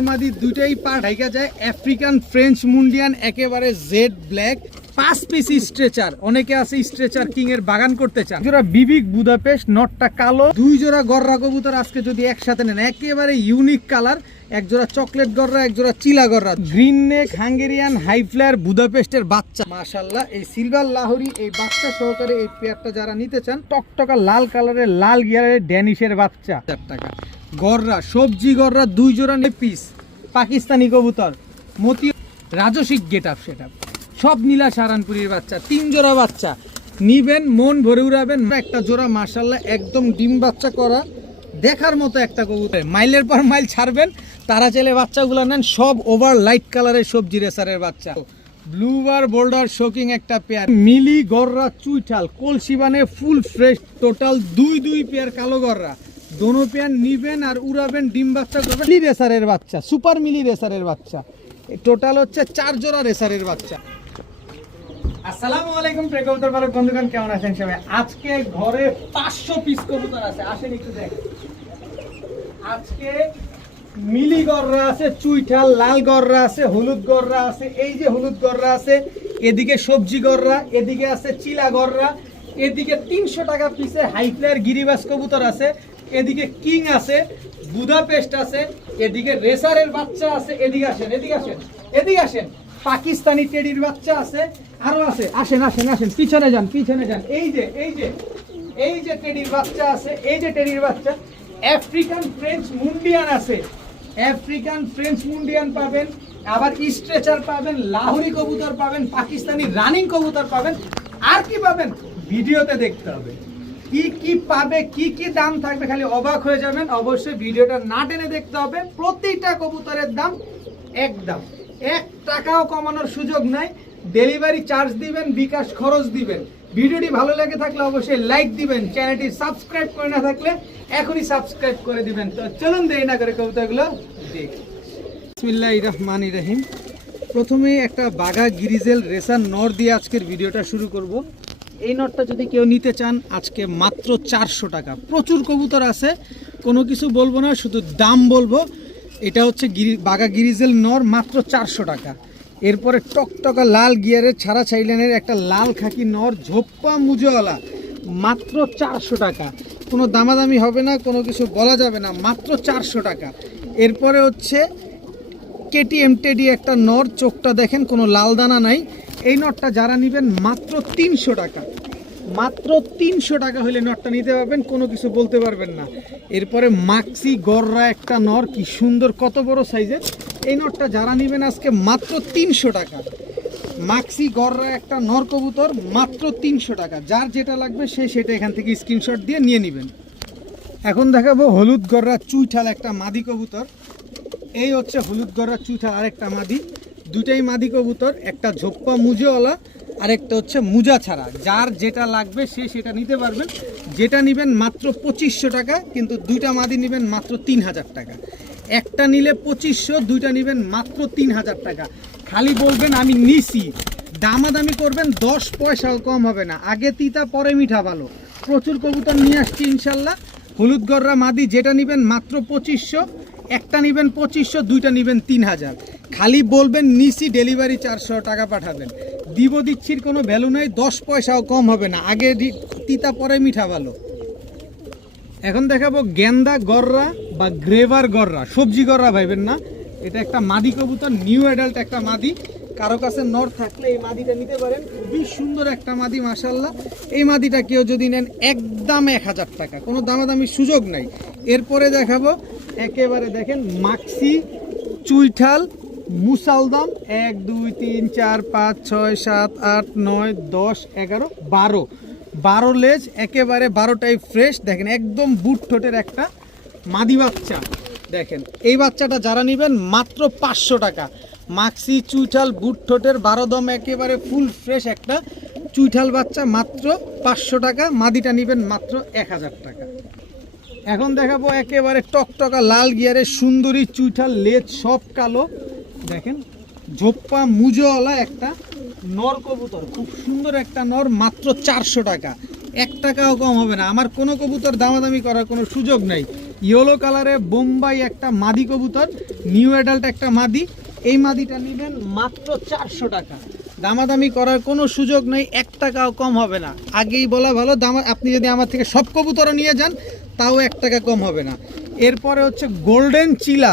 নর মাদি দুইটাই পা ঢাইকা যায়। আফ্রিকান ফ্রেঞ্চ মুন্ডিয়ান একেবারে জেড ব্ল্যাক, 5 পিস স্ট্রেচার। অনেকে আছে স্ট্রেচার কিং এর বাগান করতে চান। জোড়া বিবিক বুদাপেস্ট, নটটা কালো। 2 জোড়া গররা কবুতর আজকে যদি একসাথে নেন, একেবারে ইউনিক কালার। এক জোড়া চকলেট গররা, এক জোড়া চিলা গররা। Green neck Hungarian high flyer বুদাপেস্টের বাচ্চা। মাশাআল্লাহ, এই সিলভার লাহোরি এই বাচ্চা সহকারে এই পেয়ারটা যারা নিতে চান, টকটকা লাল কালারের লাল গিয়ারের ড্যানিশের বাচ্চা, 4 টাকা। গররা সবজি গররা 2 জোড়া পিস, পাকিস্তানি কবুতর, মতি রাজসিক গেট আপ সেট আপ, সব নীলা সারানপুরির বাচ্চা। 3 জোড়া বাচ্চা নিবেন, মন ভরে উড়াবেন। একটা জোড়া মাশাআল্লাহ একদম ডিম বাচ্চা করা, দেখার মতো একটা কবুতর। মাইলের পর মাইল ছাড়বেন, তারা চাইলে বাচ্চাগুলো নেন। সব ওভার লাইট কালারের সবজি রেসারের বাচ্চা। ব্লুবার বোল্ডার শোকিং একটা পেয়ার, মিলি গররা চুইঠাল কলসিবানে ফুল ফ্রেশ। টোটাল 2 পেয়ার কালো গররা, দোনো পেয়ার নিবেন আর উড়াবেন, ডিম বাচ্চা করবেন। মিলি রেসারের বাচ্চা, সুপার মিলি রেসারের বাচ্চা। টোটাল হচ্ছে 4 জোড়া রেসারের বাচ্চা। আসসালামু আলাইকুম প্রিয় কবুতর পালক বন্ধুগণ, কেমন আছেন সবাই? আজকে ঘরে 500 পিস কবুতর আছে, আসেন একটু দেখেন। আজকে মিলি গররা আছে, চুইঠাল লাল গররা আছে, হলুদ গররা আছে। এই যে হলুদ গররা আছে, এদিকে সবজি গররা, এদিকে আছে চিলা গররা, এদিকে 300 টাকা পিসে হাই ফ্লায়ার গিরিবাস কবুতর আছে, এদিকে কিং আছে, বুদাপেস্ট আছে, এদিকে রেসারের বাচ্চা আছে। এদিকে আসেন, এদিকে আসেন, এদিকে আসেন। পাকিস্তানি টেডির বাচ্চা আছে, আরো আছে। আসেন আসেন আসেন, পিছনে যান, পিছনে যান। এই যে এই যে এই যে টেডির বাচ্চা আছে, এই যে টেডির বাচ্চা। আফ্রিকান ফ্রেঞ্চ মুন্ডিয়ান আছে, আফ্রিকান ফ্রেঞ্চ মুন্ডিয়ান পাবেন, আবার স্ট্রেচার পাবেন, লাহোরি কবুতর পাবেন, পাকিস্তানি রানিং কবুতর পাবেন। আর কি পাবেন ভিডিওতে দেখতে হবে। কি কি পাবে, কি কি দাম থাকবে, খালি অবাক হয়ে যাবেন। অবশ্যই ভিডিওটা না টেনে দেখতে হবে। প্রতিটা কবুতরের দাম একদম, 1 টাকাও কমানোর সুযোগ নাই। ডেলিভারি চার্জ দিবেন, বিকাশ খরচ দিবেন। ভিডিওটি ভালো লাগে থাকলে অবশ্যই লাইক দিবেন। চ্যানেলটি সাবস্ক্রাইব করে না থাকলে এখনই সাবস্ক্রাইব করে দিবেন। তো চলুন দেরি না করে কবুতরগুলো দেখি। বিসমিল্লাহির রহমানির রহিম। প্রথমেই একটা বাঘা গিরিজেল রেসার নর দিয়ে আজকের ভিডিওটা শুরু করব। এই নটটা যদি কেউ নিতে চান, আজকে মাত্র 400 টাকা। প্রচুর কবুতর আছে, কোনো কিছু বলবো না, শুধু দাম বলবো। এটা হচ্ছে বাঘা গিরিজেল নর, মাত্র 400 টাকা। এরপরে টকটকা লাল গিয়ারের ছাড়া ছাইলেনের একটা লাল খাকি নর, ঝোপ্পা মুজোওয়ালা, মাত্র 400 টাকা। কোনো দামাদামি হবে না, কোনো কিছু বলা যাবে না, মাত্র 400 টাকা। এরপরে হচ্ছে কেটিএম টেডি একটা নর, চোখটা দেখেন, কোনো লাল দানা নাই। এই নটটা যারা নেবেন মাত্র 300 টাকা। মাত্র 300 টাকা হলে নটটা নিতে পারবেন, কোনো কিছু বলতে পারবেন না। এরপরে মাক্সি গররা একটা নর, কি সুন্দর, কত বড় সাইজের। এই নটটা যারা নেবেন আজকে মাত্র 300 টাকা। মাক্সি গররা একটা নর কবুতর, মাত্র 300 টাকা। যার যেটা লাগবে সে সেটা এখান থেকে স্ক্রিনশট দিয়ে নিয়ে নেবেন। এখন দেখাবো হলুদ গররা চুইঠাল একটা মাদি কবুতর। এই হচ্ছে হলুদ গররা চুইঠাল আরেকটা মাদি। দুটাই মাদি কবুতর, একটা ঝোপ্পা মুজোওয়ালা, আরেকটা হচ্ছে মুজা ছাড়া। যার যেটা লাগবে সে সেটা নিতে পারবেন। যেটা নেবেন মাত্র 2500 টাকা, কিন্তু দুইটা মাদি নেবেন মাত্র 3000 টাকা। একটা নিলে 2500, দুইটা নেবেন মাত্র 3000 টাকা। খালি বলবেন আমি নিছি, দামাদামি করবেন, 10 পয়সাও কম হবে না। আগে তিতা পরে মিঠা ভালো। প্রচুর কবুতর নিয়ে আসছি ইনশাল্লাহ। হলুদ গররা মাদি যেটা নেবেন মাত্র 2500, একটা নেবেন 2500, দুইটা নেবেন 3000। খালি বলবেন নিছি, ডেলিভারি 400 টাকা পাঠাবেন। দিব দিচ্ছির কোনো ভ্যালু নেই, 10 পয়সাও কম হবে না। আগে তিতা পরে মিঠা ভালো। এখন দেখাবো গেন্দা গররা বা গ্রেভার গররা, সবজি গররা ভাইবেন না। এটা একটা মাদি কবুতর, নিউ অ্যাডাল্ট একটা মাদি। কারো কাছে নর থাকলে এই মাদিটা নিতে পারেন, খুবই সুন্দর একটা মাদি মাশাআল্লাহ। এই মাদিটা কেউ যদি নেন একদম 1000 টাকা, কোনো দামাদামির সুযোগ নাই। এরপরে দেখাবো একেবারে দেখেন মাক্সি চুইঠাল মুসালদম, 1 2 3 4 5 6 7 8 9 10 11 12 লেজ, একেবারে 12টাই ফ্রেশ। দেখেন একদম বুট ঠোঁটের একটা মাদি বাচ্চা। দেখেন এই বাচ্চাটা যারা নেবেন মাত্র 500 টাকা। মাক্সি চুইঠাল বুট ঠোঁটের 12 দম, একেবারে ফুল ফ্রেশ একটা চুইঠাল বাচ্চা, মাত্র 500 টাকা। মাদিটা নেবেন মাত্র 1000 টাকা। এখন দেখাবো একেবারে টকটকা লাল গিয়ারের সুন্দরী চুইঠাল, লেজ সব কালো। দেখেন ঝোপ্পা মুজোওয়ালা একটা নর কবুতর, খুব সুন্দর একটা নর, মাত্র 400 টাকা। 1 টাকাও কম হবে না। আমার কোনো কবুতর দামাদামি করার কোনো সুযোগ নাই। ইয়েলো কালারে বোম্বাই একটা মাদি কবুতর, নিউ অ্যাডাল্ট একটা মাদি। এই মাদিটা নেবেন মাত্র 400 টাকা। দামাদামি করার কোনো সুযোগ নেই, 1 টাকাও কম হবে না। আগেই বলা ভালো, আপনি যদি আমার থেকে সব কবুতরও নিয়ে যান তাও 1 টাকা কম হবে না। এরপরে হচ্ছে গোল্ডেন চিলা,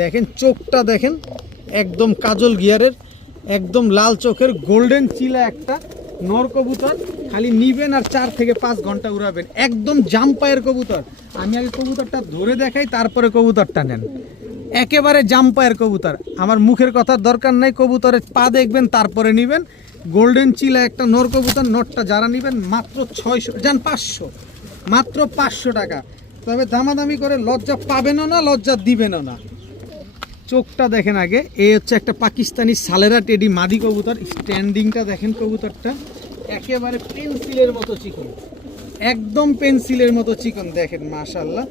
দেখেন চোখটা দেখেন, একদম কাজল গিয়ারের, একদম লাল চোখের গোল্ডেন চিলা একটা নর কবুতর। খালি নিবেন আর 4 থেকে 5 ঘন্টা উড়াবেন, একদম জাম্পায়ের কবুতর। আমি আগে কবুতরটা ধরে দেখাই, তারপরে কবুতরটা নেন। একেবারে জাম্পায়ের কবুতর, আমার মুখের কথার দরকার নাই, কবুতরের পা দেখবেন তারপরে নিবেন। গোল্ডেন চিলা একটা নর কবুতর, নরটা যারা নিবেন মাত্র 600, যান 500, মাত্র 500 টাকা। তবে দামাদামি করে লজ্জা পাবেনও না, লজ্জা দিবেনও না। চোখটা দেখেন আগে, এই হচ্ছে একটা পাকিস্তানি সালেরা টেডি মাদি কবুতর। স্ট্যান্ডিংটা দেখেন কবুতরটা, একেবারে পেন্সিলের মতো চিকন, একদম পেন্সিলের মতো চিকন, দেখেন মাশাআল্লাহ।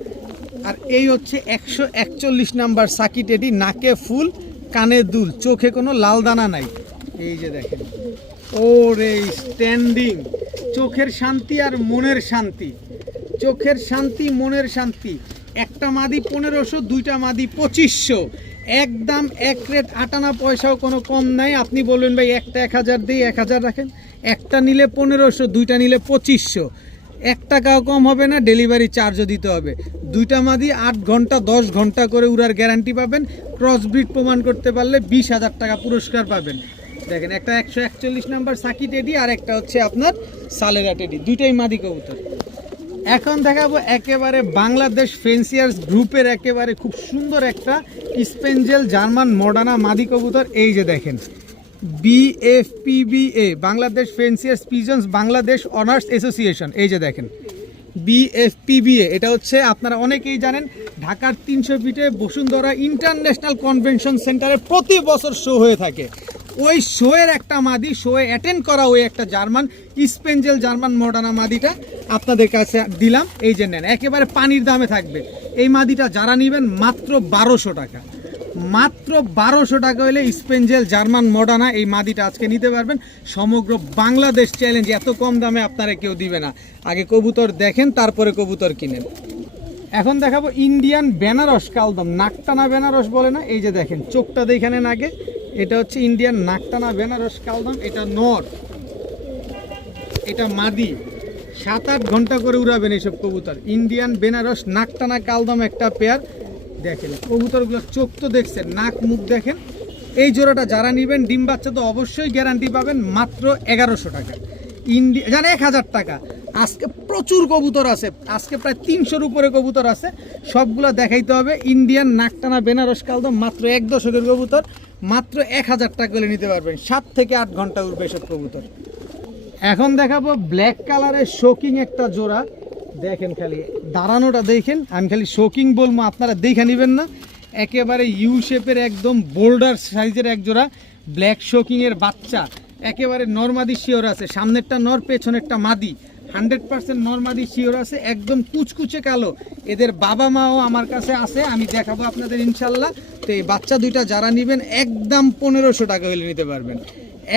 আর এই হচ্ছে 141 নাম্বার সাকি টেডি, নাকে ফুল, কানে দুল, চোখে কোনো লাল দানা নাই। এই যে দেখেন, ওরে স্ট্যান্ডিং, চোখের শান্তি আর মনের শান্তি, চোখের শান্তি মনের শান্তি। একটা মাদি 1500, দুইটা মাদি 2500, একদম এক রেট, 8 আনা পয়সাও কোনো কম নাই। আপনি বলবেন ভাই একটা 1000 দিই, 1000 রাখেন। একটা নিলে 1500, দুইটা নিলে 2500, 1 টাকাও কম হবে না, ডেলিভারি চার্জও দিতে হবে। দুইটা মাদি 8 ঘন্টা 10 ঘন্টা করে উড়ার গ্যারান্টি পাবেন। ক্রসব্রিড প্রমাণ করতে পারলে 20,000 টাকা পুরস্কার পাবেন। দেখেন একটা 141 নাম্বার সাকি টেডি, আর একটা হচ্ছে আপনার সালেরা টেডি, দুইটাই মাদি কবুতর। এখন দেখাবো একেবারে বাংলাদেশ ফেন্সিয়ার্স গ্রুপের একেবারে খুব সুন্দর একটা স্পেঞ্জেল জার্মান মডার্না মাদি কবুতর। এই যে দেখেন, BFPBA, Bangladesh fanciers pigeons Bangladesh owners association. এই যে দেখেন BFPBA, এটা হচ্ছে আপনারা অনেকেই জানেন, ঢাকার 300 ফিটে বসুন্ধরা ইন্টারন্যাশনাল কনভেনশন সেন্টারে প্রতি বছর শো হয়ে থাকে। ওই শোয়ের একটা মাদি, শোয়ে অ্যাটেন্ড করা ওই একটা জার্মান স্পেঞ্জেল জার্মান মডার্না মাদিটা আপনাদের কাছে দিলাম। এই যে নেন, একেবারে পানির দামে থাকবে। এই মাদিটা যারা নেবেন মাত্র 1200 টাকা, মাত্র 1200 টাকা হলে স্পেঞ্জেল জার্মান মডার্না এই মাদিটা আজকে নিতে পারবেন। সমগ্র বাংলাদেশ চ্যালেঞ্জ, এত কম দামে আপনারা কেউ দিবে না। আগে কবুতর দেখেন, তারপরে কবুতর কিনেন। এখন দেখাবো ইন্ডিয়ান বেনারস কালদম, নাকটানা বেনারস বলে না। এই যে দেখেন চোখটা দেখেন আগে, এটা হচ্ছে ইন্ডিয়ান নাকটানা বেনারস কালদম। এটা নর, এটা মাদি, 7-8 ঘন্টা করে উড়াবেন এইসব কবুতর। ইন্ডিয়ান বেনারস নাকটানা কালদম একটা পেয়ার। দেখেন কবুতরগুলো চোখ তো দেখছেন, নাক মুখ দেখেন। এই জোড়াটা যারা নেবেন ডিম বাচ্চা তো অবশ্যই গ্যারান্টি পাবেন, মাত্র 1100 টাকা। জানে 1000 টাকা। আজকে প্রচুর কবুতর আছে, আজকে প্রায় 300-র উপরে কবুতর আছে, সবগুলো দেখাইতে হবে। ইন্ডিয়ান নাকটানা বেনারস কালদম, মাত্র 1 দশকের কবুতর, মাত্র 1000 টাকা করে নিতে পারবেন। 7 থেকে 8 ঘন্টা উড়বে সব কবুতর। এখন দেখাবো ব্ল্যাক কালারের শোকিং একটা জোড়া। দেখেন খালি দাঁড়ানোটা দেখেন, আমি খালি শোকিং বলবো, আপনারা দেখে নেবেন না। একেবারে ইউ শেপের একদম বোল্ডার সাইজের এক জোড়া ব্ল্যাক শোকিংয়ের বাচ্চা। একেবারে নরমাদি শিওর আছে, সামনেরটা নর, পেছনেরটা মাদি। 100% নরমাদি শিওর আছে, একদম কুচকুচে কালো। এদের বাবা মাও আমার কাছে আছে, আমি দেখাবো আপনাদের ইনশাল্লাহ। তো এই বাচ্চা দুইটা যারা নেবেন একদম 1500 টাকা হলে নিতে পারবেন,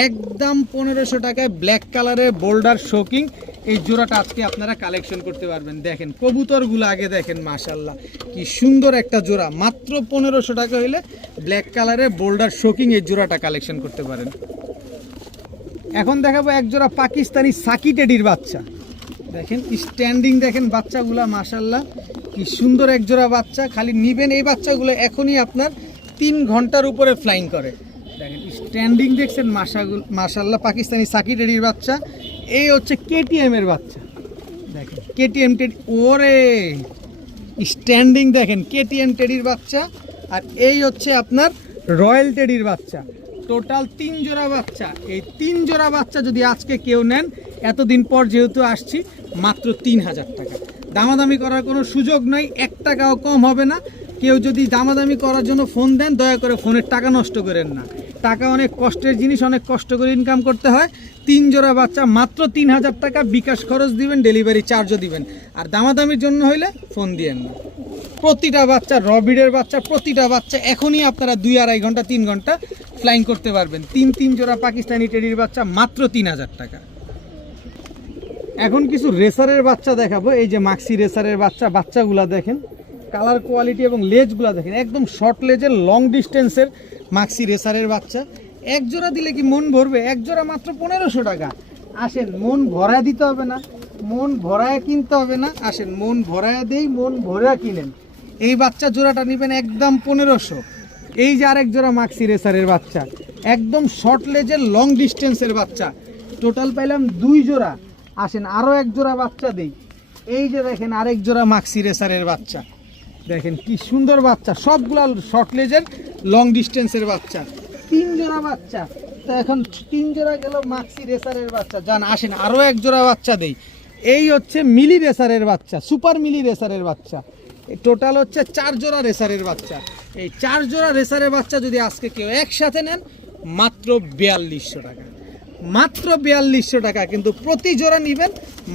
একদম 1500 টাকায় ব্ল্যাক কালারের বোল্ডার শোকিং এই জোড়াটা আজকে আপনারা কালেকশন করতে পারবেন। দেখেন কবুতরগুলো আগে দেখেন, মাশাল্লাহ কি সুন্দর একটা জোড়া। মাত্র 1500 টাকা হলে ব্ল্যাক কালারের বোল্ডার শোকিং এই জোড়াটা কালেকশন করতে পারেন। এখন দেখাবো এক জোড়া পাকিস্তানি সাকি টেডির বাচ্চা। দেখেন স্ট্যান্ডিং দেখেন বাচ্চাগুলা, মাশাল্লাহ কি সুন্দর এক জোড়া বাচ্চা। খালি নিবেন এই বাচ্চাগুলো, এখনই আপনার 3 ঘন্টার উপরে ফ্লাইং করে। দেখেন স্ট্যান্ডিং দেখছেন, মাশাল্লাহ পাকিস্তানি সাকি টেডির বাচ্চা। এই হচ্ছে KTM এর বাচ্চা, দেখেন KTM টেডি, ওরে স্ট্যান্ডিং দেখেন KTM টেডির বাচ্চা। আর এই হচ্ছে আপনার রয়্যাল টেডির বাচ্চা। টোটাল 3 জোড়া বাচ্চা। এই 3 জোড়া বাচ্চা যদি আজকে কেউ নেন, এতদিন পর যেহেতু আসছি, মাত্র 3000 টাকা। দামাদামি করার কোনো সুযোগ নাই, 1 টাকাও কম হবে না। কেউ যদি দামাদামি করার জন্য ফোন দেন, দয়া করে ফোনের টাকা নষ্ট করেন না। টাকা অনেক কষ্টের জিনিস, অনেক কষ্ট করে ইনকাম করতে হয়। 3 জোড়া বাচ্চা মাত্র 3000 টাকা, বিকাশ খরচ দিবেন, ডেলিভারি চার্জও দিবেন। আর দামাদামির জন্য হইলে ফোন দিয়েন না। প্রতিটা বাচ্চা রবিডের বাচ্চা, প্রতিটা বাচ্চা এখনই আপনারা 2-2.5 ঘন্টা 3 ঘন্টা ফ্লাইং করতে পারবেন। 3 জোড়া পাকিস্তানি টেডির বাচ্চা মাত্র 3000 টাকা। এখন কিছু রেসারের বাচ্চা দেখাবো। এই যে মাক্সি রেসারের বাচ্চা, বাচ্চাগুলা দেখেন কালার কোয়ালিটি এবং লেজগুলো দেখেন, একদম শর্ট লেজের লং ডিস্টেন্সের মাক্সি রেসারের বাচ্চা। এক জোড়া দিলে কি মন ভরবে? এক জোড়া মাত্র 1500 টাকা। আসেন, মন ভরায় দিতে হবে না, মন ভরায় কিনতে হবে না, আসেন মন ভরায় দেই, মন ভরা কিনেন। এই বাচ্চা জোড়াটা নেবেন একদম 1500। এই যে আরেক জোড়া মাক্সি রেসারের বাচ্চা, একদম শর্ট লেজের লং ডিস্টেন্সের বাচ্চা, টোটাল পাইলাম 2 জোড়া। আসেন আরও এক জোড়া বাচ্চা দেই। এই যে দেখেন আরেক জোড়া মাক্সি রেসারের বাচ্চা, দেখেন কি সুন্দর বাচ্চা, সবগুলা শর্ট লেজের লং ডিস্টেন্সের বাচ্চা। 3 জোড়া বাচ্চা, তো এখন 3 জোড়া গেল মাক্সি রেসারের বাচ্চা। যান আসেন আরও এক জোড়া বাচ্চা দেই। এই হচ্ছে মিলি রেসারের বাচ্চা, সুপার মিলি রেসারের বাচ্চা। টোটাল হচ্ছে 4 জোড়া রেসারের বাচ্চা। এই 4 জোড়া রেসারের বাচ্চা যদি আজকে কেউ একসাথে নেন মাত্র 4200 টাকা, মাত্র 4200 টাকা। কিন্তু প্রতি জোড়া নেবেন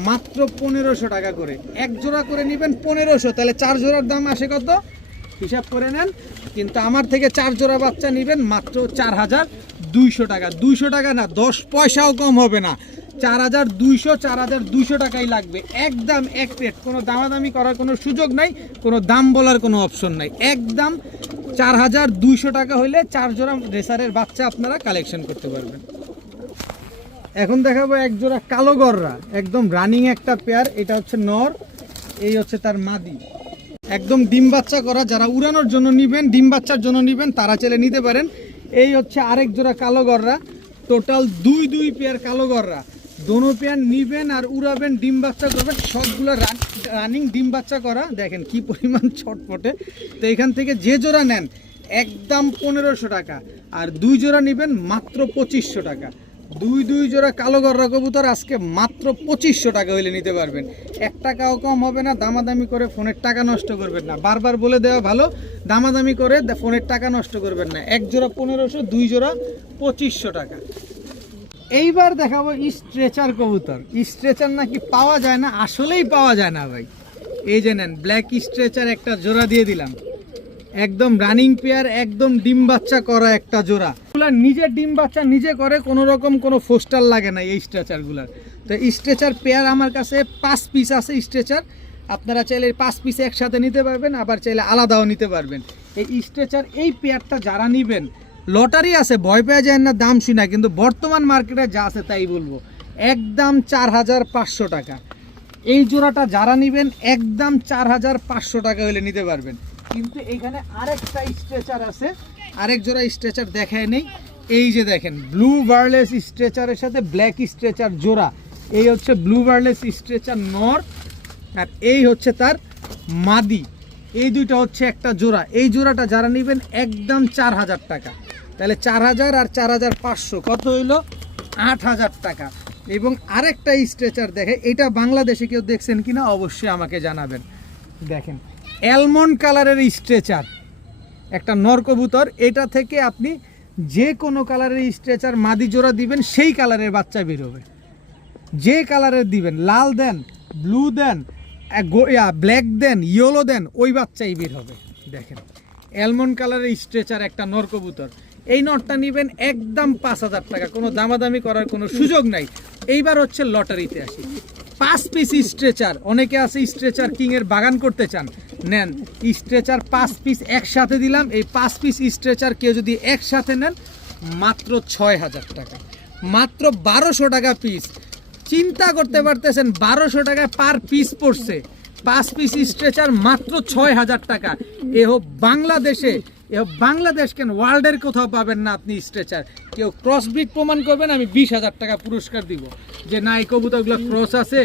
মাত্র 1500 টাকা করে, এক জোড়া করে নেবেন 1500, তাহলে 4 জোড়ার দাম আসে কত হিসাব করে নেন। কিন্তু আমার থেকে 4 জোড়া বাচ্চা নেবেন মাত্র 4200 টাকা। 200 টাকা না, 10 পয়সাও কম হবে না। 4200 টাকাই লাগবে, একদম এক রেট, কোনো দামাদামি করার কোনো সুযোগ নাই, কোনো দাম বলার কোনো অপশন নাই। একদম 4200 টাকা হইলে 4 জোড়া রেসারের বাচ্চা আপনারা কালেকশন করতে পারবেন। এখন দেখাবো এক জোড়া কালো গররা, একদম রানিং একটা পেয়ার। এটা হচ্ছে নর, এই হচ্ছে তার মাদি, একদম ডিম বাচ্চা করা। যারা উড়ানোর জন্য নেবেন, ডিম বাচ্চার জন্য নেবেন, তারা চাইলে নিতে পারেন। এই হচ্ছে আরেক জোড়া কালো গররা, টোটাল 2 পেয়ার কালো গররা। দোনো পেয়ার নিবেন আর উড়াবেন, ডিম বাচ্চা করবেন, সবগুলো রানিং ডিম বাচ্চা করা। দেখেন কি পরিমাণ ছটপটে। তো এখান থেকে যে জোড়া নেন একদম 1500 টাকা, আর 2 জোড়া নেবেন মাত্র 2500 টাকা। 2 জোড়া কালো গররা কবুতর আজকে মাত্র 2500 টাকা হইলে নিতে পারবেন। 1 টাকাও কম হবে না। দামাদামি করে ফোনের টাকা নষ্ট করবেন না, বারবার বলে দেওয়া ভালো, দামাদামি করে ফোনের টাকা নষ্ট করবেন না। 1 জোড়া 1500, 2 জোড়া 2500 টাকা। এইবার দেখাবো স্ট্রেচার কবুতর। স্ট্রেচার নাকি পাওয়া যায় না, আসলেই পাওয়া যায় না ভাই। এই যে নেন, ব্ল্যাক স্ট্রেচার একটা জোড়া দিয়ে দিলাম, একদম রানিং পেয়ার, একদম ডিম বাচ্চা করা একটা জোড়া। এগুলা নিজে ডিম বাচ্চা নিজে করে, কোনো রকম কোনো ফোস্টার লাগে না এই স্ট্রেচারগুলার। তো স্ট্রেচার পেয়ার আমার কাছে 5 পিস আছে স্ট্রেচার। আপনারা চাইলে 5 পিস একসাথে নিতে পারবেন, আবার চাইলে আলাদাও নিতে পারবেন। এই স্ট্রেচার এই পেয়ারটা যারা নেবেন, লটারি আছে, ভয় পেয়ে যায় না দাম শুনা, কিন্তু বর্তমান মার্কেটে যা আছে তাই বলবো, একদম 4500 টাকা। এই জোড়াটা যারা নেবেন একদম 4500 টাকা হলে নিতে পারবেন। কিন্তু এখানে আরেকটা স্ট্রেচার আছে, আরেক জোড়া স্ট্রেচার দেখায় নেই। এই যে দেখেন, ব্লু বার্লেস স্ট্রেচারের সাথে ব্ল্যাক স্ট্রেচার জোড়া। এই হচ্ছে ব্লু বার্লেস স্ট্রেচার নর, আর এই হচ্ছে তার মাদি। এই দুইটা হচ্ছে একটা জোড়া। এই জোড়াটা যারা নেবেন একদম 4000 টাকা। তাহলে 4000 আর 4500 কত হইলো? 8000 টাকা। এবং আরেকটা স্ট্রেচার দেখে, এটা বাংলাদেশে কেউ দেখছেন কিনা অবশ্যই আমাকে জানাবেন। দেখেন, অ্যালমন্ড কালারের স্ট্রেচার, একটা নর কবুতর। এটা থেকে আপনি যে কোনো কালারের স্ট্রেচার মাদি জোড়া দিবেন, সেই কালারের বাচ্চা বেরোবে। যে কালারের দিবেন, লাল দেন, ব্লু দেন, ব্ল্যাক দেন, ইয়েলো দেন, ওই বাচ্চাই বের হবে। দেখেন, অ্যালমন্ড কালারের স্ট্রেচার একটা নর কবুতর। এই নটটা নেবেন একদম 5000 টাকা, কোনো দামাদামি করার কোনো সুযোগ নাই। এইবার হচ্ছে লটারিতে আসি। 5 পিস স্ট্রেচার, অনেকে আছে স্ট্রেচার কিংয়ের বাগান করতে চান, নেন স্ট্রেচার 5 পিস একসাথে দিলাম। এই 5 পিস স্ট্রেচার কেউ যদি একসাথে নেন মাত্র 6000 টাকা, মাত্র 1200 টাকা পিস। চিন্তা করতে পারতেছেন, 1200 টাকা পার পিস পড়ছে। 5 পিস স্ট্রেচার মাত্র 6000 টাকা। এ হোক বাংলাদেশে, বাংলাদেশ কেন, ওয়ার্ল্ডের কোথাও পাবেন না আপনি স্ট্রেচার। কেউ ক্রসব্রিড প্রমাণ করবেন, আমি 20000 টাকা পুরস্কার দিব, যে না এই কবুতরগুলো ক্রস আছে,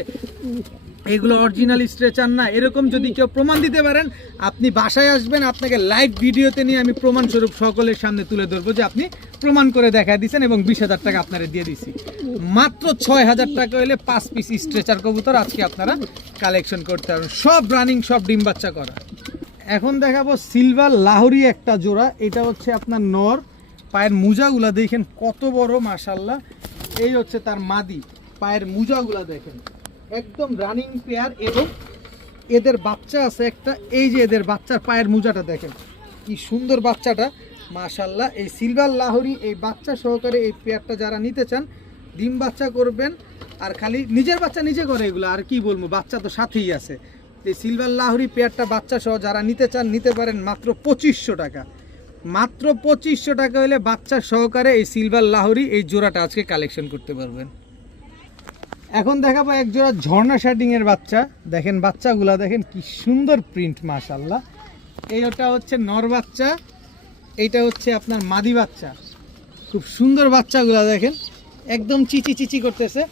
এগুলো অরিজিনাল স্ট্রেচার না। এরকম যদি কেউ প্রমাণ দিতে পারেন, আপনি বাসায় আসবেন, আপনাকে লাইভ ভিডিওতে নিয়ে আমি প্রমাণস্বরূপ সকলের সামনে তুলে ধরবো যে আপনি প্রমাণ করে দেখা দিয়েছেন, এবং 20000 টাকা আপনারা দিয়ে দিছি। মাত্র 6000 টাকা হলে 5 পিস স্ট্রেচার কবুতর আজকে আপনারা কালেকশন করতে পারবেন, সব রানিং, সব ডিম বাচ্চা করা। এখন দেখাবো সিলভার লাহোরি একটা জোড়া। এটা হচ্ছে আপনার নর, পায়ের মোজাগুলা দেখেন কত বড়, মাশাল্লাহ। এই হচ্ছে তার মাদি, পায়ের মোজাগুলা দেখেন একদম রানিং পেয়ার, এবং এদের বাচ্চা আছে একটা। এই যে এদের বাচ্চার পায়ের মোজাটা দেখেন কি সুন্দর বাচ্চাটা, মাশাল্লাহ। এই সিলভার লাহোরি, এই বাচ্চা সহকারে এই পেয়ারটা যারা নিতে চান, ডিম বাচ্চা করবেন, আর খালি নিজের বাচ্চা নিজে করে, এগুলো আর কি বলবো, বাচ্চা তো সাথেই আছে। এই সিলভার লাহোরি পেয়ারটা বাচ্চা সহ যারা নিতে চান নিতে পারেন মাত্র 2500 টাকা। মাত্র 2500 টাকা হলে বাচ্চা সহকারে এই সিলভার লাহোরি এই জোড়াটা আজকে কালেকশন করতে পারবেন। এখন দেখাবো এক জোড়া ঝর্ণা শার্টিং এর বাচ্চা। দেখেন বাচ্চাগুলা দেখেন কি সুন্দর প্রিন্ট, মাশাআল্লাহ। এইটা হচ্ছে নর বাচ্চা, এইটা হচ্ছে আপনার মাদি বাচ্চা। খুব সুন্দর বাচ্চাগুলা দেখেন, একদম চিচি চিচি করতেছে।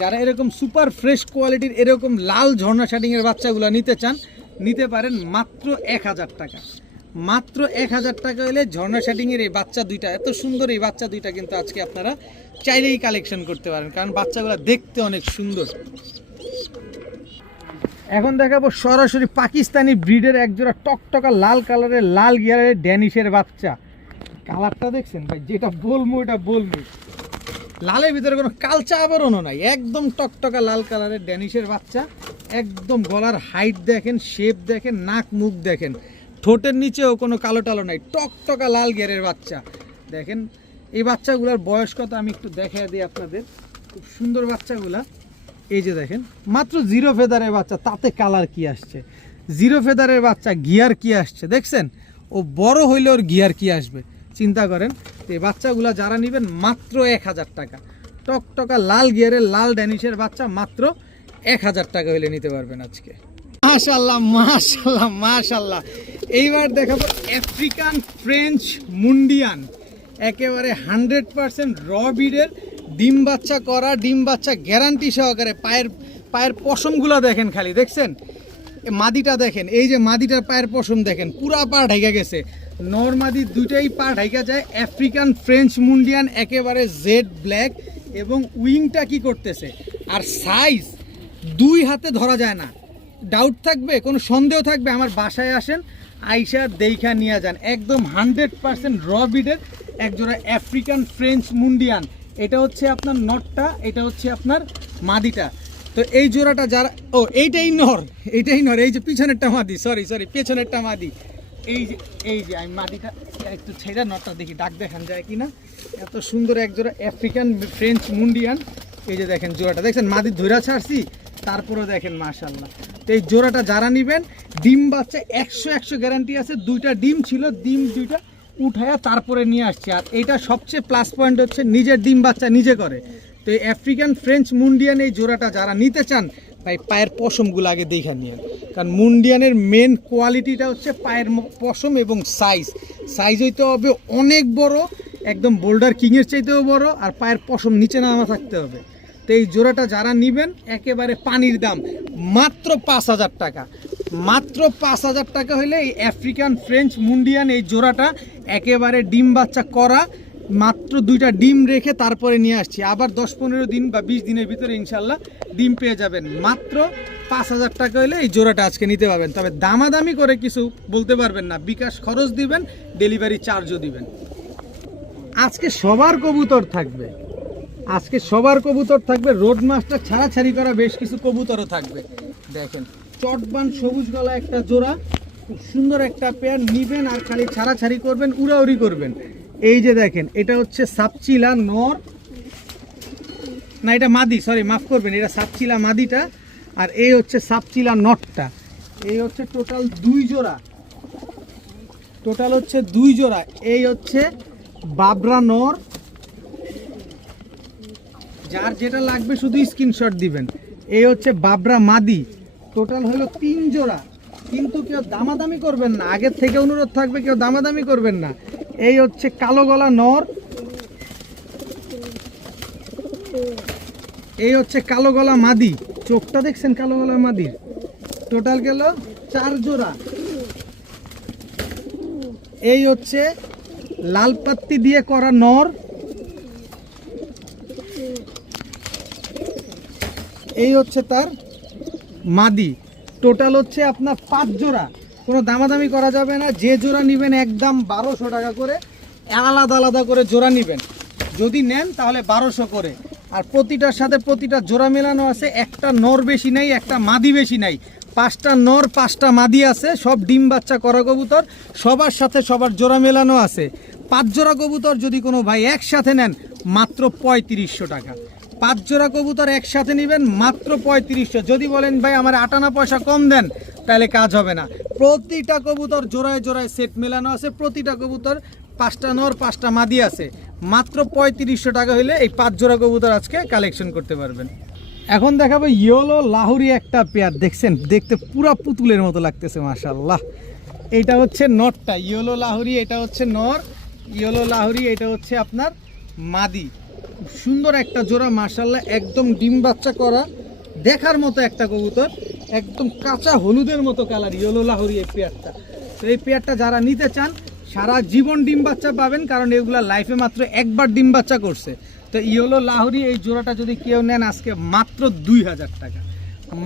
যারা এরকম সুপার ফ্রেশ কোয়ালিটির এরকম লাল ঝর্ণা শার্টিং এর বাচ্চাগুলো নিতে চান নিতে পারেন মাত্র 1000 টাকা। মাত্র 1000 টাকা হলে ঝর্ণা শার্টিং এর এই বাচ্চা দুইটা, এত সুন্দর এই বাচ্চা দুইটা কিন্তু আজকে আপনারা চাইলেই কালেকশন করতে পারেন, কারণ বাচ্চাগুলো দেখতে অনেক সুন্দর। এখন দেখাবো সরাসরি পাকিস্তানি ব্রিডের একজোড়া টকটকা লাল কালারের লাল গিয়ারের ড্যানিশের বাচ্চা। কালারটা দেখছেন ভাই, যেটা বলবো এটা বলবো, লালের ভিতরে কোনো কালচা আবরণও নাই, একদম টকটকা লাল কালারের ড্যানিশের বাচ্চা। একদম গলার হাইট দেখেন, শেপ দেখেন, নাক মুখ দেখেন, ঠোঁটের নিচেও কোনো কালো টালো নাই, টকটকা লাল গিয়ারের বাচ্চা। দেখেন এই বাচ্চাগুলোর বয়স কত আমি একটু দেখাই দিই আপনাদের। খুব সুন্দর বাচ্চাগুলা, এই যে দেখেন মাত্র 0 ফেদারের বাচ্চা, তাতে কালার কি আসছে, 0 ফেদারের বাচ্চা, গিয়ার কি আসছে দেখছেন। ও বড় হইলে ওর গিয়ার কি আসবে চিন্তা করেন। এই বাচ্চাগুলা যারা নেবেন মাত্র 1000 টাকা। টকটকা লাল গিয়ারের লাল ড্যানিশের বাচ্চা মাত্র 1000 টাকা হইলে নিতে পারবেন আজকে। মাশাআল্লাহ মাশাআল্লাহ মাশাআল্লাহ। এইবার দেখাবো আফ্রিকান ফ্রেঞ্চ মুন্ডিয়ান, একেবারে 100% র বিডের ডিম বাচ্চা করা, ডিম বাচ্চা গ্যারান্টি সহকারে। পায়ের পশমগুলো দেখেন, খালি দেখছেন মাদিটা দেখেন, এই যে মাদিটার পায়ের পশম দেখেন, পুরা পা ঢাইকা গেছে। নর মাদি দুইটাই পা ঢাইকা যায়। আফ্রিকান ফ্রেঞ্চ মুন্ডিয়ান, একেবারে জেড ব্ল্যাক, এবং উইংটা কি করতেছে, আর সাইজ 2 হাতে ধরা যায় না। ডাউট থাকবে, কোনো সন্দেহ থাকবে, আমার বাসায় আসেন, আইসা দেখা নিয়ে যান। একদম 100% র বিডের একজোড়া আফ্রিকান ফ্রেঞ্চ মুন্ডিয়ান। এটা হচ্ছে আপনার নটটা, এটা হচ্ছে আপনার মাদিটা। তো এই জোড়াটা যারা, ও এইটাই নর, এই যে পিছনেরটা মাদি, সরি পেছনেরটা মাদি। এই যে আমি মাদিটা একটু ছেড়ে নটটা দেখি, ডাক দেখান যায় কিনা। এত সুন্দর এক জোড়া আফ্রিকান ফ্রেঞ্চ মুন্ডিয়ান। এই যে দেখেন জোড়াটা দেখছেন, মাদি ধৈরা ছাড়ছি তারপরে দেখেন মাশাআল্লাহ। তো এই জোড়াটা যারা নেবেন, ডিম বাচ্চা 100 গ্যারান্টি আছে। 2টা ডিম ছিল, ডিম 2টা উঠায়া তারপরে নিয়ে আসছে। আর এইটা সবচেয়ে প্লাস পয়েন্ট হচ্ছে নিজের ডিম বাচ্চা নিজে করে। তো এই আফ্রিকান ফ্রেঞ্চ মুন্ডিয়ান এই জোড়াটা যারা নিতে চান ভাই, পায়ের পশমগুলো আগে দেখে নিন, কারণ মুন্ডিয়ানের মেন কোয়ালিটিটা হচ্ছে পায়ের পশম এবং সাইজ হইতে হবে অনেক বড়, একদম বোল্ডার কিংয়ের চাইতেও বড়, আর পায়ের পশম নিচে নামা থাকতে হবে। তো এই জোড়াটা যারা নেবেন একেবারে পানির দাম, মাত্র 5000 টাকা। মাত্র 5000 টাকা হলে এই আফ্রিকান ফ্রেঞ্চ মুন্ডিয়ান এই জোড়াটা একেবারে ডিম বাচ্চা করা, মাত্র 2টা ডিম রেখে তারপরে নিয়ে আসছি। আবার 10-15 দিন বা 20 দিনের ভিতরে ইনশাল্লাহ ডিম পেয়ে যাবেন। মাত্র 5000 টাকা হলে এই জোড়াটা আজকে নিতে পারবেন। তবে দামাদামি করে কিছু বলতে পারবেন না, বিকাশ খরচ দিবেন, ডেলিভারি চার্জও দিবেন। আজকে সবার কবুতর থাকবে, রোড মাস্টার ছাড়াছাড়ি করা বেশ কিছু কবুতরও থাকবে। দেখেন চটবান সবুজ গলা একটা জোড়া, খুব সুন্দর একটা পেয়ার নিবেন আর খালি ছাড়াছাড়ি করবেন, উড়াউড়ি করবেন। এই যে দেখেন এটা হচ্ছে সাপচিলা নর, না এটা মাদি, সরি মাফ করবেন, এটা সাপচিলা মাদিটা, আর এই হচ্ছে সাপচিলা নটটা। এই হচ্ছে টোটাল 2 জোড়া, এই হচ্ছে বাবরা নর। যার যেটা লাগবে শুধু স্ক্রিনশট দিবেন। এই হচ্ছে বাবরা মাদি, টোটাল হলো 3 জোড়া। কিন্তু কেউ দামাদামি করবেন না, আগের থেকে অনুরোধ থাকবে কেউ দামাদামি করবেন না। এই হচ্ছে কালো গলা নর, এই হচ্ছে কালো গলা মাদি, চোখটা দেখছেন কালো গলা মাদির। টোটাল গেল 4 জোড়া। এই হচ্ছে লাল পাত্তি দিয়ে করা নর, এই হচ্ছে তার মাদি। টোটাল হচ্ছে আপনার 5 জোড়া। কোনো দামাদামি করা যাবে না, যে জোড়া নেবেন একদম 1200 টাকা করে, আলাদা আলাদা করে জোড়া নেবেন। যদি নেন তাহলে 1200 করে। আর প্রতিটার সাথে প্রতিটা জোড়া মেলানো আছে, একটা নর বেশি নাই, একটা মাদি বেশি নাই। 5টা নর 5টা মাদি আছে, সব ডিম বাচ্চা করা কবুতর, সবার সাথে সবার জোড়া মেলানো আছে। 5 জোড়া কবুতর যদি কোনো ভাই একসাথে নেন মাত্র 3500 টাকা। 5 জোড়া কবুতর একসাথে নেবেন মাত্র 3500। যদি বলেন ভাই আমার 58 পয়সা কম দেন, তাহলে কাজ হবে না। প্রতিটা কবুতর জোড়ায় জোড়ায় সেট মেলানো আছে, প্রতিটা কবুতর 5টা নর 5টা মাদি আছে। মাত্র 3500 টাকা হলে এই 5 জোড়া কবুতর আজকে কালেকশন করতে পারবেন। এখন দেখাবো ইয়েলো লাহুরি একটা পেয়ার, দেখছেন দেখতে পুরা পুতুলের মতো লাগতেছে মাশাআল্লাহ। এইটা হচ্ছে নরটা ইয়েলো লাহুরি, এটা হচ্ছে নর ইয়েলো লাহুরি, এটা হচ্ছে আপনার মাদি। খুব সুন্দর একটা জোড়া মাশাআল্লাহ, একদম ডিম বাচ্চা করা দেখার মতো একটা কবুতর, একদম কাঁচা হলুদের মতো কালার ইয়েলো লাহুরি এই পেয়ারটা। তো এই পেয়ারটা যারা নিতে চান সারা জীবন ডিম বাচ্চা পাবেন, কারণ এগুলা লাইফে মাত্র একবার ডিম বাচ্চা করছে। তো ইয়েলো লাহুরি এই জোড়াটা যদি কেউ নেন আজকে মাত্র 2000 টাকা,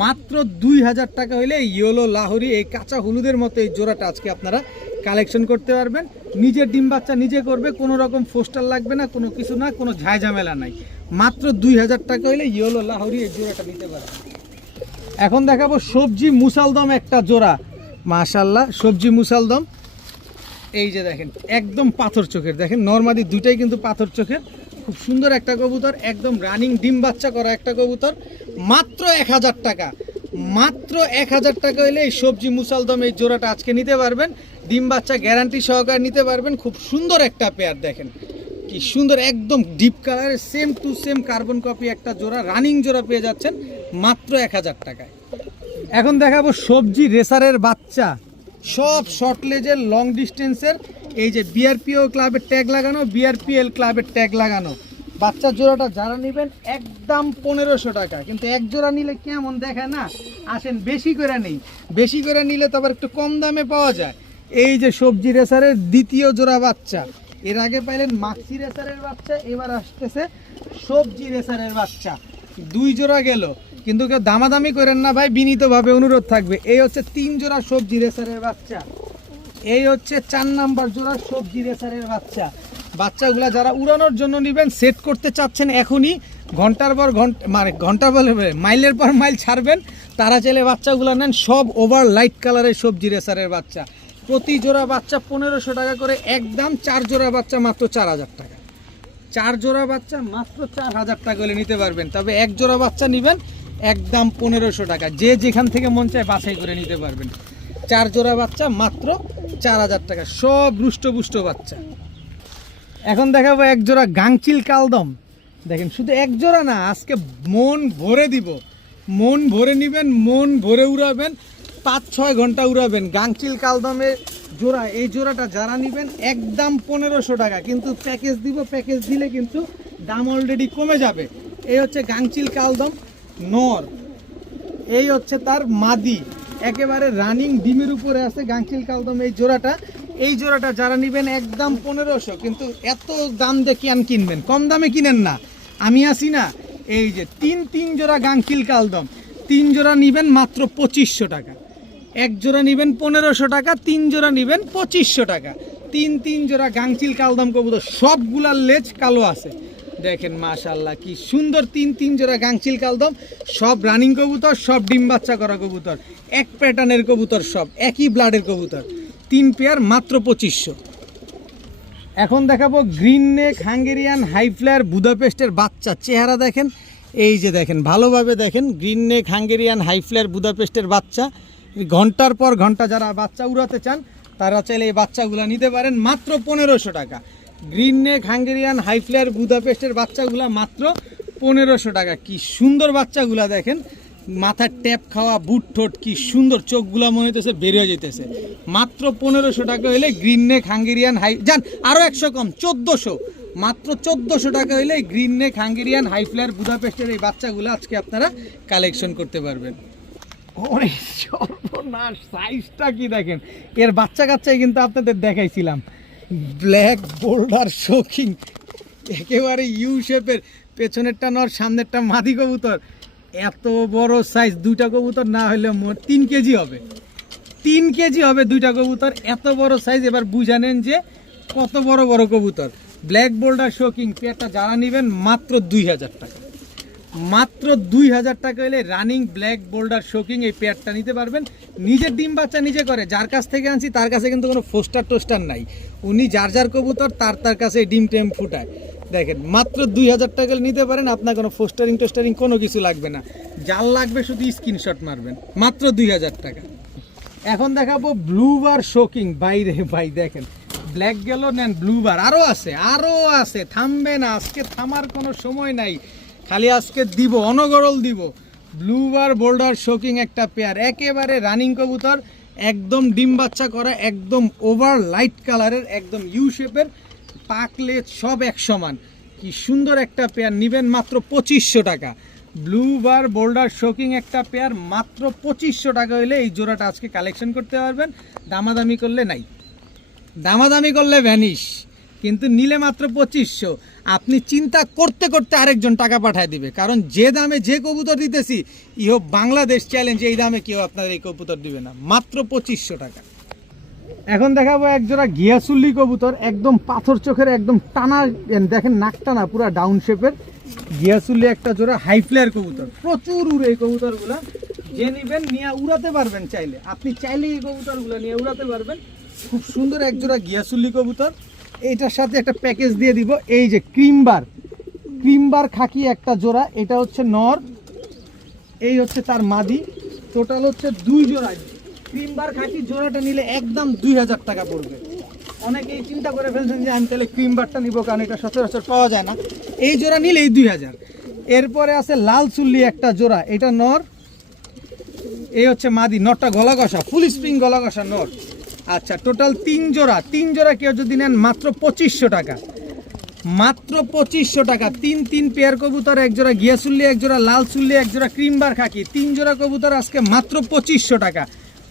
মাত্র 2000 টাকা হইলে ইয়েলো লাহুরি এই কাঁচা হলুদের মতো এই জোড়াটা আজকে আপনারা কালেকশন করতে পারবেন। নিজের ডিম বাচ্চা নিজে করবে, কোনো রকম ফোস্টার লাগবে না, কোনো কিছু না, কোনো ঝামেলা নাই। মাত্র 2000 টাকা হইলে ইয়েলো লাহুরি এই জোড়াটা নিতে পারবেন। এখন দেখাবো সবজি মুসালদম একটা জোড়া মাশাআল্লাহ, সবজি মুসালদম। এই যে দেখেন একদম পাথর চোখের, দেখেন নরমাদি দুইটাই কিন্তু পাথর চোখের, খুব সুন্দর একটা কবুতর, একদম রানিং ডিম বাচ্চা করা একটা কবুতর। মাত্র 1000 টাকা, মাত্র 1000 টাকা হলে এই সবজি মুসালদম এই জোড়াটা আজকে নিতে পারবেন। ডিম বাচ্চা গ্যারান্টি সহকারে নিতে পারবেন। খুব সুন্দর একটা পেয়ার, দেখেন কি সুন্দর, একদম ডিপ কালারের same to same carbon copy একটা জোড়া, রানিং জোড়া পেয়ে যাচ্ছেন মাত্র 1000 টাকায়। এখন দেখাবো সবজি রেসারের বাচ্চা, সব শর্ট লেজের লং ডিস্টেন্সের। এই যে বিআরপিও ক্লাবের ট্যাগ লাগানো, বিআরপিএল ক্লাবের ট্যাগ লাগানো বাচ্চার জোড়াটা যারা নেবেন একদম 1500 টাকা। কিন্তু এক জোড়া নিলে কেমন দেখে না, আসেন বেশি করে নেই, বেশি করে নিলে তো আবার একটু কম দামে পাওয়া যায়। এই যে সবজি রেসারের দ্বিতীয় জোড়া বাচ্চা, এর আগে পাইলেন মাক্সি রেসারের বাচ্চা, এবার আসতেছে সবজি রেসারের বাচ্চা। 2 জোড়া গেল, কিন্তু কেউ দামাদামি করেন না ভাই, বিনীতভাবে অনুরোধ থাকবে। এই হচ্ছে 3 জোড়া সবজি রেসারের বাচ্চা, এই হচ্ছে 4 নাম্বার জোড়া সবজি রেসারের বাচ্চা। বাচ্চাগুলা যারা উড়ানোর জন্য নেবেন, সেট করতে চাচ্ছেন এখনই, ঘন্টার পর ঘন্টা মানে ঘন্টা বলে মাইলের পর মাইল ছাড়বেন, তারা চাইলে বাচ্চাগুলো নেন। সব ওভার লাইট কালারের সবজি রেসারের বাচ্চা, প্রতি জোড়া বাচ্চা 1500 টাকা করে একদম। 4 জোড়া বাচ্চা মাত্র 4000 টাকা, 4 জোড়া বাচ্চা মাত্র 4000 টাকা হলে নিতে পারবেন। তবে এক জোড়া বাচ্চা নেবেন একদম 1500 টাকা, যে যেখান থেকে মন চায় বাছাই করে নিতে পারবেন। 4 জোড়া বাচ্চা মাত্র 4000 টাকা, সব রুষ্টপুষ্ট বাচ্চা। এখন দেখাবো এক জোড়া গাংচিল কালদম, দেখেন শুধু এক জোড়া না, আজকে মন ভরে দিব, মন ভরে নেবেন, মন ভরে উড়াবেন, 5-6 ঘন্টা উড়াবেন। গাংচিল কালদমের জোড়া, এই জোড়াটা যারা নেবেন একদম 1500 টাকা, কিন্তু প্যাকেজ দিব, প্যাকেজ দিলে কিন্তু দাম অলরেডি কমে যাবে। এই হচ্ছে গাংচিল কালদম নর, এই হচ্ছে তার মাদি, একেবারে রানিং ডিমের উপরে আছে গাংচিল কালদম এই জোড়াটা। এই জোড়াটা যারা নেবেন একদম 1500, কিন্তু এত দাম দেখি আন কিনবেন, কম দামে কিনেন না, আমি আসি না। এই যে 3 জোড়া গাংচিল কালদম, 3 জোড়া নেবেন মাত্র 2500 টাকা, এক জোড়া নেবেন 1500 টাকা, 3 জোড়া নেবেন 2500 টাকা। 3 জোড়া গাংচিল কালদম কবুতর, সবগুলার লেজ কালো আছে, দেখেন মাশাআল্লাহ কি সুন্দর। 3 জোড়া গাংচিল কালদম, সব রানিং কবুতর, সব ডিম বাচ্চা করা কবুতর, এক প্যাটার্নের কবুতর, সব একই ব্লাডের কবুতর। 3 পেয়ার মাত্র 2500। এখন দেখাবো green neck Hungarian high flyer বুদাপেস্টের বাচ্চা, চেহারা দেখেন, এই যে দেখেন ভালোভাবে দেখেন, green neck Hungarian high flyer বুদাপেস্টের বাচ্চা। ঘন্টার পর ঘন্টা যারা বাচ্চা উড়াতে চান তারা চাইলে এই বাচ্চাগুলো নিতে পারেন মাত্র 1500 টাকা। Green neck Hungarian high flyer বুদাপেস্টের বাচ্চাগুলো মাত্র 1500 টাকা। কি সুন্দর বাচ্চাগুলা দেখেন, মাথার ট্যাপ খাওয়া, বুট ঠোঁট, কি সুন্দর, চোখগুলা মনে হইতেছে বেরিয়ে যেতেছে। মাত্র 1500 টাকা হইলে গ্রিন নেক হাঙ্গেরিয়ান হাই, যান আরও 100 কম, 1400, মাত্র 1400 টাকা হইলে green neck Hungarian high flyer বুদাপেস্টের এই বাচ্চাগুলো আজকে আপনারা কালেকশন করতে পারবেন। ওরে সর্বনাশ, সাইজটা কি দেখেন, এর বাচ্চা কাচ্চাই কিন্তু আপনাদের দেখাইছিলাম। ব্ল্যাক বোল্ডার শোকিং, একেবারে ইউ শেপের, পেছনেরটা নর সামনেরটা মাদি কবুতর। এত বড় সাইজ, 2টা কবুতর না হলে 3 কেজি হবে, 3 কেজি হবে 2টা কবুতর, এত বড় সাইজ। এবার বুঝানেন যে কত বড় বড় কবুতর। ব্ল্যাক বোল্ডার শোকিং পেয়ারটা যারা নেবেন মাত্র 2000 টাকা, মাত্র 2000 টাকা হলে রানিং ব্ল্যাক বোল্ডার শোকিং এই পেয়ারটা নিতে পারবেন। নিজের ডিম বাচ্চা নিজে করে, যার কাছ থেকে আনছি তার কাছে কিন্তু কোনো ফোস্টার টোস্টার নাই, উনি যার কবুতর তার কাছে ডিম টেম ফুটায়। দেখেন মাত্র 2000 টাকা নিতে পারেন, আপনার কোনো ফোস্টারিং টোস্টারিং কোনো কিছু লাগবে না, যার লাগবে শুধু স্ক্রিনশট মারবেন, মাত্র 2000 টাকা। এখন দেখাবো ব্লুবার শোকিং। বাইরে ভাই দেখেন, ব্ল্যাক গেল, নেন ব্লুবার, আরো আছে, থামবে না, আজকে থামার কোনো সময় নাই, খালি আজকে দিব, অনগরল দিব। ব্লুবার বোল্ডার শোকিং একটা পেয়ার, একেবারে রানিং কবুতর, একদম ডিম বাচ্চা করা, একদম ওভার লাইট কালারের, একদম ইউ শেপের, পাকলে সব এক সমান। কি সুন্দর একটা পেয়ার, নিবেন মাত্র 2500 টাকা। ব্লুবার বোল্ডার শোকিং একটা পেয়ার মাত্র 2500 টাকা হইলে এই জোড়াটা আজকে কালেকশন করতে পারবেন। দামাদামি করলে নাই, দামাদামি করলে ভ্যানিশ, কিন্তু নিলে মাত্র 2500। আপনি চিন্তা করতে করতে আরেকজন টাকা পাঠায় দিবে, কারণ যে দামে যে কবুতর দিতেছি, ইহো বাংলাদেশ চ্যালেঞ্জ, এই দামে কেউ আপনার এই কবুতর দিবে না, মাত্র 2500 টাকা। এখন দেখাবো একজোড়া ঘিয়াচুল্লি কবুতর, একদম পাথর চোখের, একদম টানা, দেখেন নাক টানা, পুরা ডাউন শেপের ঘিয়াচুল্লি একটা জোড়া হাই ফ্লেয়ার কবুতর, প্রচুর উড়ে এই কবুতরগুলা। যে নিবেন নিয়ে উড়াতে পারবেন, চাইলে আপনি চাইলে এই কবুতরগুলো নিয়ে উড়াতে পারবেন। খুব সুন্দর একজোড়া ঘিয়াচুল্লি কবুতর। এইটার সাথে একটা প্যাকেজ দিয়ে দিব, এই যে ক্রিমবার খাকি একটা জোড়া, এটা হচ্ছে নর, এই হচ্ছে তার মাদি, টোটাল হচ্ছে 2 জোড়া। ক্রিমবার খাকি জোড়াটা নিলে একদম 2000 টাকা পড়বে। অনেকেই চিন্তা করে ফেলছেন যে আমি তাহলে ক্রিমবারটা নিব, কারণ এটা সচরাচর পাওয়া যায় না, এই জোড়া নিলেই 2000। এরপরে আছে লাল চুল্লি একটা জোড়া, এটা নর, এই হচ্ছে মাদি, নরটা গলা কষা, ফুল স্প্রিং গলা কষা নর। আচ্ছা, টোটাল 3 জোড়া কেউ যদি নেন মাত্র 2500 টাকা, মাত্র 2500 টাকা। 3 পেয়ার কবুতর, এক জোড়া ঘিয়াচুল্লি, এক জোড়া লাল চুল্লি, এক জোড়া ক্রিমবার খাকি, 3 জোড়া কবুতর আজকে মাত্র 2500 টাকা।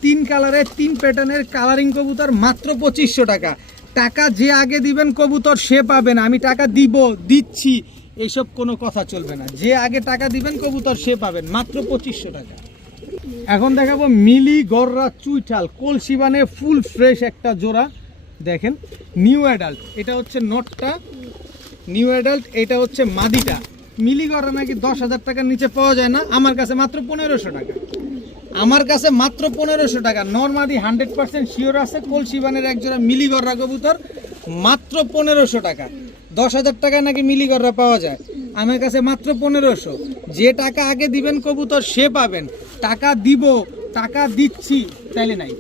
3 কালারের 3 প্যাটার্নের কালারিং কবুতর মাত্র 2500 টাকা। টাকা যে আগে দিবেন কবুতর সে পাবেন, আমি টাকা দিচ্ছি এইসব কোনো কথা চলবে না, যে আগে টাকা দিবেন কবুতর সে পাবেন, মাত্র 2500 টাকা। এখন দেখাবো মিলি গররা চুইঠাল কলসিবানে ফুল ফ্রেশ একটা জোড়া, দেখেন নিউ অ্যাডাল্ট, এটা হচ্ছে নটটা নিউ অ্যাডাল্ট, এটা হচ্ছে মাদিটা। মিলি গররা নাকি 10,000 টাকার নিচে পাওয়া যায় না, আমার কাছে মাত্র 1500 টাকা, আমার কাছে মাত্র 1500 টাকা। নরমাদি 100% শিওর আছে, কলসিবানের এক জোড়া মিলি গররা কবুতর মাত্র 1500 টাকা। 10,000 টাকা নাকি মিলি গররা পাওয়া যায়, আমার কাছে মাত্র 1500। যে টাকা আগে দিবেন কবুতর সে পাবেন, টাকা দিব, টাকা দিচ্ছি তাইলে নাই,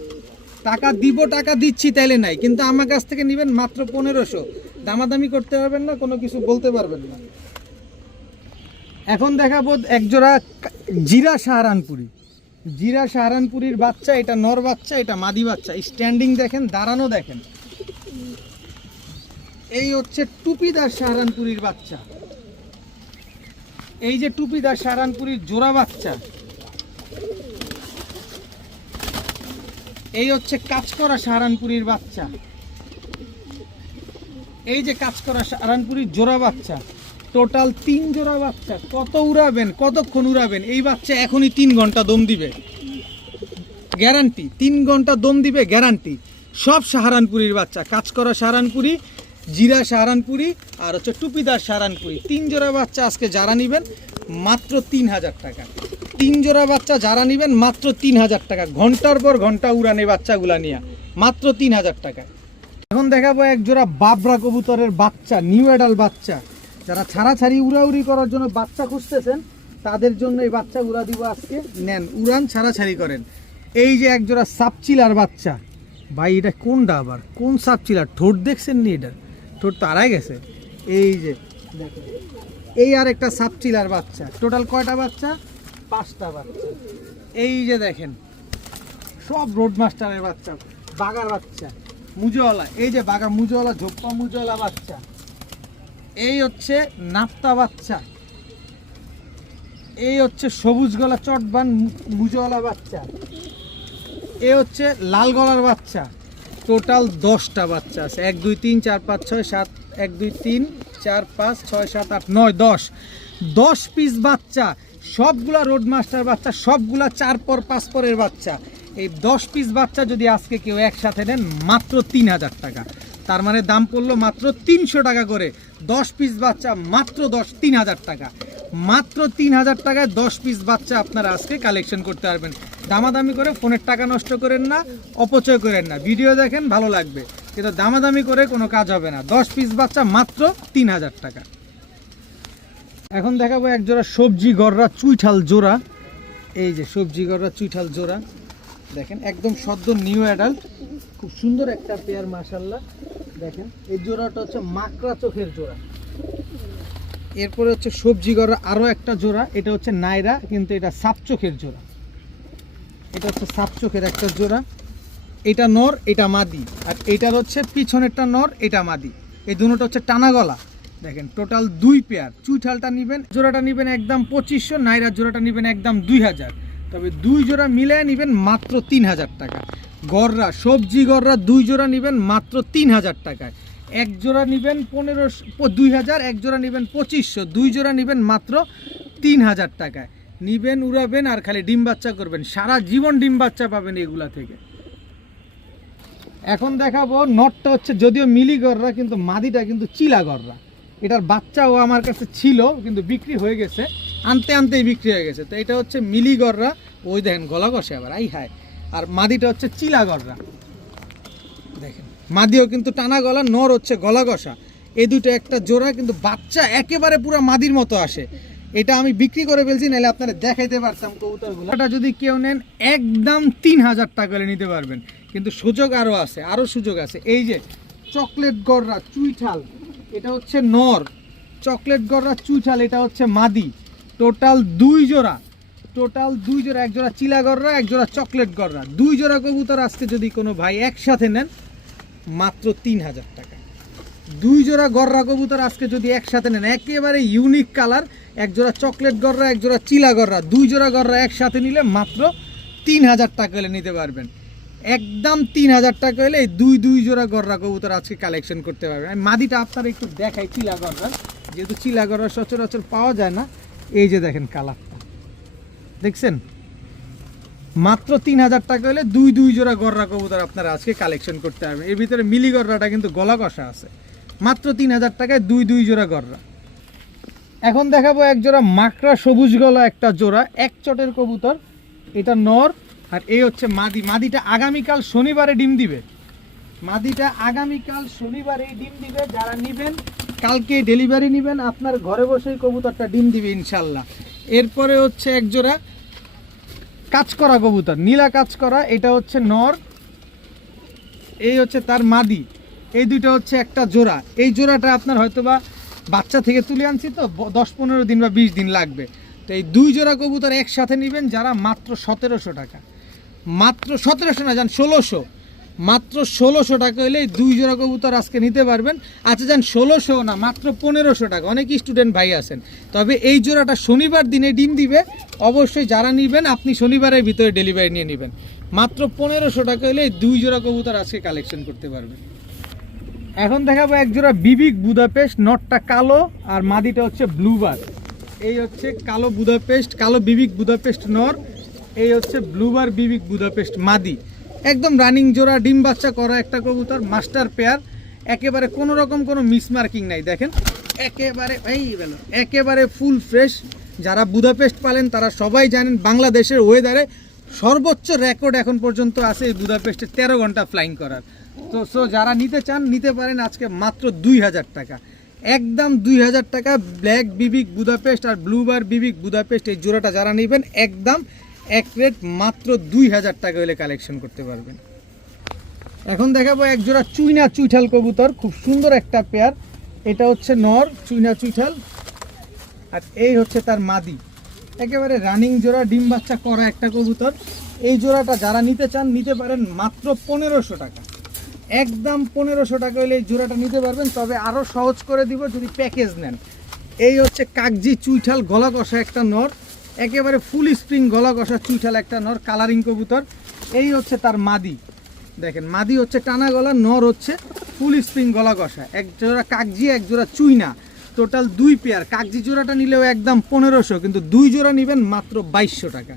টাকা দিব, টাকা দিচ্ছি তাইলে নাই, কিন্তু আমার কাছ থেকে নেবেন মাত্র 1500। দামাদামি করতে পারবেন না, কোনো কিছু বলতে পারবেন না। এখন দেখাবো একজোড়া জিরা সাহারানপুরির বাচ্চা, এটা নর বাচ্চা, এটা মাদি বাচ্চা। স্ট্যান্ডিং দেখেন, দাঁড়ানো দেখেন। এই হচ্ছে টুপিদার সাহারানপুরির বাচ্চা, এই যে টুপিদার সাহারানপুরির জোড়া বাচ্চা। এই হচ্ছে কাজ করা সাহারানপুরির বাচ্চা, এই যে কাজ করা সাহারানপুরির জোড়া বাচ্চা। টোটাল 3 জোড়া বাচ্চা। কত উড়াবেন, কতক্ষণ উড়াবেন? এই বাচ্চা এখনই 3 ঘন্টা দম দিবে, গ্যারান্টি। 3 ঘন্টা দম দিবে, গ্যারান্টি। সব সাহারানপুরির বাচ্চা, কাজ করা সাহারানপুরি, জিরা সাহারানপুরি, আর হচ্ছে টুপিদার সাহারানপুরি। 3 জোড়া বাচ্চা আজকে যারা নেবেন মাত্র 3000 টাকা। 3 জোড়া বাচ্চা যারা নেবেন মাত্র 3000 টাকা। ঘন্টার পর ঘন্টা উড়ানে বাচ্চাগুলা নিয়ে মাত্র 3000 টাকা। এখন দেখাবো এক জোড়া বাবরা কবুতরের বাচ্চা, নিউ অ্যাডাল বাচ্চা। যারা ছাড়াছাড়ি উড়াউড়ি করার জন্য বাচ্চা খুঁজতেছেন তাদের জন্য এই বাচ্চা উড়া দিব আজকে, নেন উড়ান, ছাড়াছাড়ি করেন। এই যে এক জোড়া সাপচিলার বাচ্চা, ভাই এটা কোনটা আবার, কোন সাপচিলার? ঠোঁট দেখছেন নি? এটা ঠোঁট তারাই গেছে। এই যে দেখেন, এই আর একটা সাপচিলার বাচ্চা। টোটাল কয়টা বাচ্চা? 5টা বাচ্চা। এই যে দেখেন, সব রোডমাস্টারের বাচ্চা, বাগার বাচ্চা, মুজোওয়ালা। এই যে বাগা মুজোওয়ালা, ঝোপ্পা মুজোওয়ালা বাচ্চা। এই হচ্ছে নাপ্তা বাচ্চা, এই হচ্ছে সবুজ গলা চটবান মুজোওয়ালা বাচ্চা, এই হচ্ছে লাল গলার বাচ্চা। টোটাল 10টা বাচ্চা আছে। 1 2 3 4 5 6 7, 1 2 3 4 5 6 7 8 9 10 পিস বাচ্চা, সবগুলা রোডমাস্টার বাচ্চা, সবগুলা 4 পর 5 পরের বাচ্চা। এই 10 পিস বাচ্চা যদি আজকে কেউ একসাথে নেন মাত্র 3000 টাকা, তার মানে দাম পড়লো মাত্র 300 টাকা করে। 10 পিস বাচ্চা মাত্র 3000 টাকা, মাত্র 3000 টাকায় 10 পিস বাচ্চা আপনারা আজকে কালেকশন করতে পারবেন। দামাদামি করে ফোনের টাকা নষ্ট করেন না, অপচয় করেন না। ভিডিও দেখেন, ভালো লাগবে, কিন্তু দামাদামি করে কোনো কাজ হবে না। 10 পিস বাচ্চা মাত্র 3000 টাকা। এখন দেখাবো এক জোড়া সবজি গররা চুইঠাল জোড়া। এই যে সবজি গররা চুইঠাল জোড়া, দেখেন একদম সদ্য নিউ অ্যাডাল্ট, খুব সুন্দর একটা পেয়ার মাশাআল্লাহ। দেখেন এই জোড়াটা হচ্ছে মাকড়া চোখের জোড়া। এরপরে হচ্ছে সবজি গড়া আরও একটা জোড়া, এটা হচ্ছে নাইরা, কিন্তু এটা সাপ চোখের জোড়া। এটা হচ্ছে সাপ চোখের একটা জোড়া, এটা নর এটা মাদি, আর এটার হচ্ছে পিছনেরটা নর এটা মাদি। এই দুটোটা হচ্ছে টানা গলা। দেখেন টোটাল 2 পেয়ার। চুইঠালটা নেবেন, জোড়াটা নেবেন একদম 2500, নাইরার জোড়াটা নেবেন একদম 2000। তবে 2 জোড়া মিলিয়ে নেবেন মাত্র 3000 টাকা। গররা সবজি গররা 2 জোড়া নেবেন মাত্র 3000 টাকায়। এক জোড়া নেবেন 2000, এক জোড়া নেবেন 2500, 2 জোড়া নেবেন মাত্র 3000 টাকায়। নিবেন, উড়াবেন আর খালি ডিম বাচ্চা করবেন, সারা জীবন ডিম বাচ্চা পাবেন এগুলা থেকে। এখন দেখাবো নটটা হচ্ছে যদিও মিলি গররা, কিন্তু মাদিটা কিন্তু চিলা গররা। এটার বাচ্চাও আমার কাছে ছিল কিন্তু বিক্রি হয়ে গেছে, আনতে আনতেই বিক্রি হয়ে গেছে। তো এটা হচ্ছে মিলি গররা, ওই দেখেন গলা কষে আবার আই হায়। আর মাদিটা হচ্ছে চিলা গররা। দেখেন মাদিও কিন্তু টানা গলা, নর হচ্ছে গলা কষা। এই দুটো একটা জোড়া, কিন্তু বাচ্চা একেবারে পুরো মাদির মতো আসে। এটা আমি বিক্রি করে ফেলছি, নাহলে আপনারা দেখাইতে পারতাম কবুতরগুলো। এটা যদি কেউ নেন একদম 3000 টাকা করে নিতে পারবেন, কিন্তু সুযোগ আরও আছে, আরও সুযোগ আছে। এই যে চকলেট গররা চুইঠাল, এটা হচ্ছে নর। চকলেট গররা চুইঠাল, এটা হচ্ছে মাদি। টোটাল 2 জোড়া, এক জোড়া চিলা গররা, এক জোড়া চকলেট গররা। 2 জোড়া কবুতর আজকে যদি কোনো ভাই একসাথে নেন মাত্র 3000 টাকা। 2 জোড়া গররা কবুতর আজকে যদি একসাথে নেন, একেবারে ইউনিক কালার, এক জোড়া চকলেট গররা, এক জোড়া চিলা গররা, 2 জোড়া গররা একসাথে নিলে মাত্র 3000 টাকা হলে নিতে পারবেন। একদম 3000 টাকা হলে এই 2 জোড়া গররা কবুতর আজকে কালেকশন করতে পারবেন। আমি মাদিটা আপনারা একটু দেখাই চিলা গররা, যেহেতু চিলা গররা সচরাচর পাওয়া যায় না। এই যে দেখেন কালারটা, দেখছেন? মাত্র 3000 টাকা হলে 2 জোড়া গররা কবুতর আপনারা আজকে কালেকশন করতে পারবেন। এর ভিতরে মিলি গররাটা কিন্তু গলা কষা আছে। মাত্র 3000 টাকায় 2 জোড়া গররা। এখন দেখাবো এক জোড়া মাকড়া সবুজ গলা একটা জোড়া, এক চটের কবুতর। এটা নর, আর এই হচ্ছে মাদি। মাদিটা আগামীকাল শনিবারে ডিম দিবে। মাদিটা আগামীকাল শনিবারে ডিম দিবে। যারা নেবেন কালকে ডেলিভারি নেবেন, আপনার ঘরে বসেই কবুতরটা ডিম দিবে ইনশাল্লাহ। এরপরে হচ্ছে এক জোড়া কাজ করা কবুতর, নীলা কাজ করা, এটা হচ্ছে নর, এই হচ্ছে তার মাদি। এই দুটো হচ্ছে একটা জোড়া। এই জোড়াটা আপনার হয়তোবা বাচ্চা থেকে তুলে আনছি, তো 10-15 দিন বা 20 দিন লাগবে। তো এই 2 জোড়া কবুতর একসাথে নেবেন যারা, মাত্র 1700 টাকা। মাত্র 1700 না, যান 1600। মাত্র 1600 টাকা হলে 2 জোড়া কবুতর আজকে নিতে পারবেন। আচ্ছা যান 1600 না, মাত্র 1500 টাকা। অনেক স্টুডেন্ট ভাই আছেন, তবে এই জোড়াটা শনিবার দিনে ডিম দিবে। অবশ্যই যারা নেবেন আপনি শনিবারের ভিতরে ডেলিভারি নিয়ে নেবেন। মাত্র 1500 টাকা হলে 2 জোড়া কবুতর আজকে কালেকশন করতে পারবেন। এখন দেখাবো এক জোড়া বিবিক বুদাপেস্ট, নটটা কালো আর মাদিটা হচ্ছে ব্লুবার। এই হচ্ছে কালো বুদাপেস্ট, কালো বিবিক বুদাপেস্ট নর, এই হচ্ছে ব্লুবার বিবিক বুদাপেস্ট মাদি। একদম রানিং জোড়া, ডিম বাচ্চা করা একটা কবুতর, মাস্টার পেয়ার। একেবারে কোনো রকম কোনো মিসমার্কিং নাই। দেখেন একেবারে একেবারে ফুল ফ্রেশ। যারা বুদাপেস্ট পালেন তারা সবাই জানেন বাংলাদেশের ওয়েদারে সর্বোচ্চ রেকর্ড এখন পর্যন্ত আছে এই বুদাপেস্টে 13 ঘন্টা ফ্লাইং করার। তো যারা নিতে চান নিতে পারেন আজকে মাত্র 2000 টাকা। একদম 2000 টাকা ব্ল্যাক বিবিক বুদাপেস্ট আর ব্লুবার বিবিক বুদাপেস্ট, এই জোড়াটা যারা নেবেন একদম এক রেট মাত্র 2000 টাকা হলে কালেকশন করতে পারবেন। এখন দেখাবো এক জোড়া চুইনা চুইঠাল কবুতর, খুব সুন্দর একটা পেয়ার। এটা হচ্ছে নর চুইনা চুইঠাল, আর এই হচ্ছে তার মাদি। একেবারে রানিং জোড়া, ডিম বাচ্চা করা একটা কবুতর। এই জোড়াটা যারা নিতে চান নিতে পারেন মাত্র 1500 টাকা। একদম 1500 টাকা হলে এই জোড়াটা নিতে পারবেন। তবে আরও সহজ করে দিব যদি প্যাকেজ নেন। এই হচ্ছে কাগজি চুইঠাল গলা কষা একটা নর, একেবারে ফুল স্প্রিং গলা কষা চুইঠাল একটা নর, কালারিং কবুতর। এই হচ্ছে তার মাদি। দেখেন মাদি হচ্ছে টানা গলা, নর হচ্ছে ফুল স্প্রিং গলা কষা। এক জোড়া কাগজি, এক জোড়া চুইনা, টোটাল 2 পেয়ার। কাগজি জোড়াটা নিলেও একদম 1500, কিন্তু 2 জোড়া নেবেন মাত্র 2200 টাকা।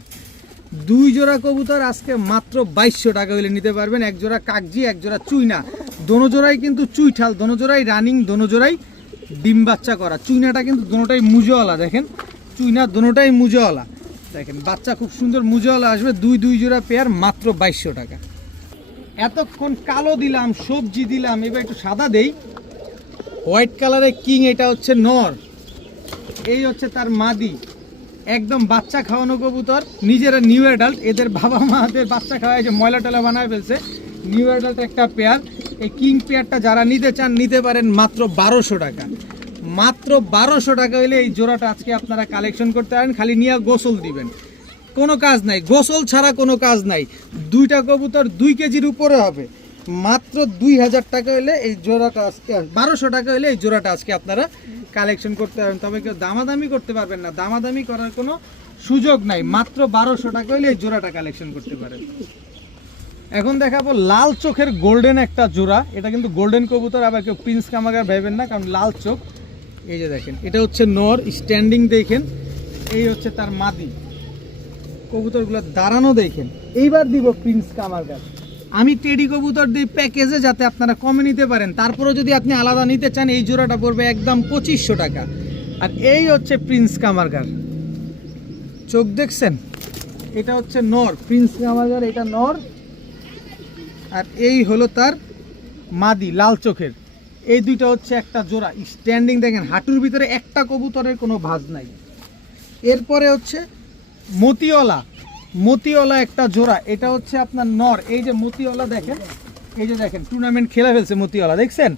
2 জোড়া কবুতর আজকে মাত্র 2200 টাকা হলে নিতে পারবেন। এক জোড়া কাগজি, এক জোড়া চুইনা, দোনো জোড়াই কিন্তু চুইঠাল, দোনো জোড়াই রানিং, দোনো জোড়াই ডিম বাচ্চা করা। চুইনাটা কিন্তু দোনোটাই মুজোওয়ালা, দেখেন চুইনা দোনোটাই মুজোওয়ালা। দেখেন বাচ্চা খুব সুন্দর মুজোওয়ালা আসবে। 2 জোড়া পেয়ার মাত্র 2200 টাকা। এতক্ষণ কালো দিলাম, সবজি দিলাম, এবার একটু সাদা দেই। হোয়াইট কালারের কিং, এটা হচ্ছে নর, এই হচ্ছে তার মাদি। একদম বাচ্চা খাওয়ানো কবুতর, নিজেরা নিউ অ্যাডাল্ট, এদের বাবা মাদের বাচ্চা খাওয়ায় যে ময়লা টলা বানায় ফেলছে, নিউ অ্যাডাল্ট একটা পেয়ার। এই কিং পেয়ারটা যারা নিতে চান নিতে পারেন মাত্র 1200 টাকা। মাত্র 1200 টাকা হইলে এই জোড়াটা আজকে আপনারা কালেকশন করতে পারেন। খালি নিয়ে গোসল দিবেন, কোনো কাজ নাই, গোসল ছাড়া কোনো কাজ নাই। দুইটা কবুতর 2 কেজির উপরে হবে। মাত্র 2000 টাকা হলে এই জোড়াটা আজকে, 1200 টাকা হলে এই জোড়াটা আজকে আপনারা কালেকশন করতে পারবেন। তবে কেউ দামাদামি করতে পারবেন না, দামাদামি করার কোনো সুযোগ নাই। মাত্র 1200 টাকা হলে এই জোড়াটা কালেকশন করতে পারেন। এখন দেখাবো লাল চোখের গোল্ডেন একটা জোড়া। এটা কিন্তু গোল্ডেন কবুতর, আবার কেউ প্রিন্স কামাগার ভাবেন না, কারণ লাল চোখ। এই যে দেখেন, এটা হচ্ছে নর, স্ট্যান্ডিং দেখেন, এই হচ্ছে তার মাদি। কবুতরগুলো দাঁড়ানো দেখেন। এইবার দিব প্রিন্স কামাগার। আমি টেডি কবুতর দিই প্যাকেজে, যাতে আপনারা কমে নিতে পারেন। তারপরে যদি আপনি আলাদা নিতে চান এই জোড়াটা পড়বে একদম 2500 টাকা। আর এই হচ্ছে প্রিন্স কামাগার, চোখ দেখছেন, এটা হচ্ছে নর প্রিন্স কামাগার, এটা নর। আর এই হলো তার মাদি লাল চোখের। এই দুইটা হচ্ছে একটা জোড়া, স্ট্যান্ডিং দেখেন, হাঁটুর ভিতরে একটা কবুতরের কোনো ভাঁজ নাই। এরপরে হচ্ছে মতিওয়ালা, মতিওয়ালা একটা জোড়া, এটা হচ্ছে আপনার নর। এই যে মতিওয়ালা দেখেন, এই যে দেখেন টুর্নামেন্ট খেলা ফেলছে মতিওয়ালা, দেখছেন?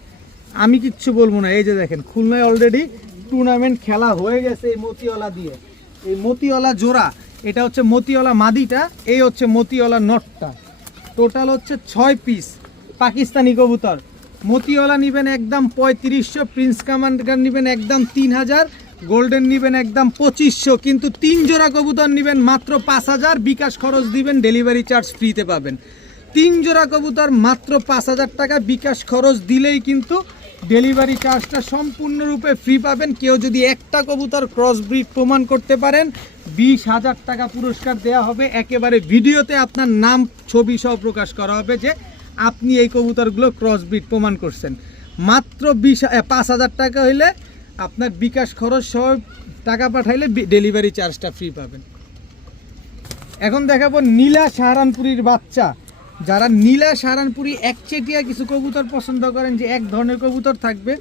আমি কিচ্ছু বলবো না, এই যে দেখেন খুলনায় অলরেডি টুর্নামেন্ট খেলা হয়ে গেছে এই মতিওয়ালা দিয়ে। এই মতিওয়ালা জোড়া, এটা হচ্ছে মতিওয়ালা মাদিটা, এই হচ্ছে মতিওয়ালা নটটা। টোটাল হচ্ছে 6 পিস পাকিস্তানি কবুতর। মতিওয়ালা নেবেন একদম 3500, প্রিন্স কামাগার নেবেন একদম 3000, গোল্ডেন নেবেন একদম 2500। কিন্তু 3 জোড়া কবুতর নেবেন মাত্র 5000, বিকাশ খরচ দিবেন, ডেলিভারি চার্জ ফ্রিতে পাবেন। 3 জোড়া কবুতর মাত্র 5000 টাকা, বিকাশ খরচ দিলেই কিন্তু ডেলিভারি চার্জটা সম্পূর্ণরূপে ফ্রি পাবেন। কেউ যদি একটা কবুতর ক্রস ব্রিড প্রমাণ করতে পারেন 20,000 টাকা পুরস্কার দেওয়া হবে। একেবারে ভিডিওতে আপনার নাম ছবি সহ প্রকাশ করা হবে যে আপনি এই কবুতরগুলো ক্রস ব্রিড প্রমাণ করছেন। মাত্র 5000 টাকা হইলে আপনার বিকাশ খরচ সহ টাকা পাঠাইলে ডেলিভারি চার্জটা ফ্রি পাবেন। এখন দেখাবো নীলা সাহারানপুরীর বাচ্চা। যারা নীলা সাহারানপুরি একচেটিয়া কিছু কবুতর পছন্দ করেন, যে এক ধরনের কবুতর থাকবে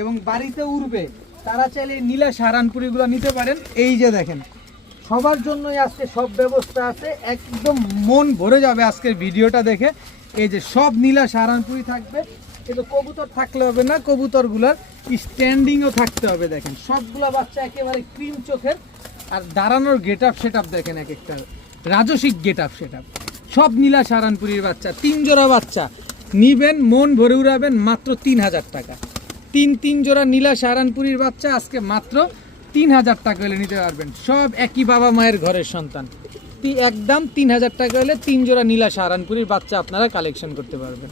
এবং বাড়িতে উড়বে, তারা চাইলে নীলা সাহারানপুরিগুলো নিতে পারেন। এই যে দেখেন, সবার জন্যই আজকে সব ব্যবস্থা আছে, একদম মন ভরে যাবে আজকের ভিডিওটা দেখে। এই যে সব নীলা সাহারানপুরি থাকবে, কিন্তু কবুতর থাকলে হবে না, কবুতরগুলার স্ট্যান্ডিংও থাকতে হবে। দেখেন সবগুলা বাচ্চা একেবারে ক্রিম চোখের, আর দাঁড়ানোর গেট আপ সেট আপ দেখেন, এক একটা রাজসিক গেট আপ সেট আপ। সব নীলা সাহারানপুরির বাচ্চা, 3 জোড়া বাচ্চা নিবেন, মন ভরে উড়াবেন মাত্র 3000 টাকা। 3 জোড়া নীলা সাহারানপুরির বাচ্চা আজকে মাত্র 3000 টাকা হলে নিতে পারবেন। সব একই বাবা মায়ের ঘরের সন্তান, একদম 3000 টাকা হলে 3 জোড়া নীলা সাহারানপুরির বাচ্চা আপনারা কালেকশন করতে পারবেন।